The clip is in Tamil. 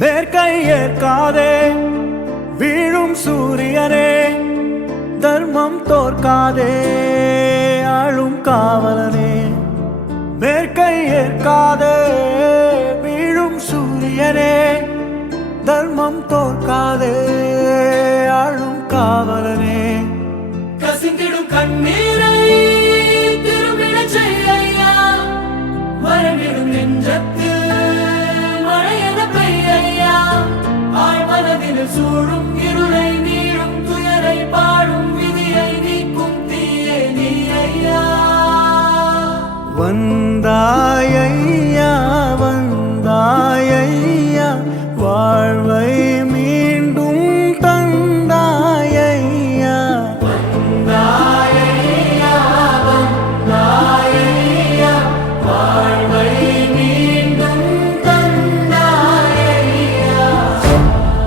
மேற்கை ஏற்காதே வீழும் சூரியனே, தர்மம் தோற்காதே ஆளும் காவலனே. மேற்கை ஏற்காதே வீழும் சூரியனே, தர்மம் தோற்காதே ஆளும் காவலனே. கசிந்திடும் கண்ணீரை திரும்பிட செய்யா, மரணிடும் நெஞ்சத்தில் மழையென பெய்யா. ஆழ்மனதில் சூழும் இருளை நீளும் துயரை பாடும் விதியை நீக்கும் தீயே நீ ஐயா. வந்தாயையா வந்தாயையா வாழ்வை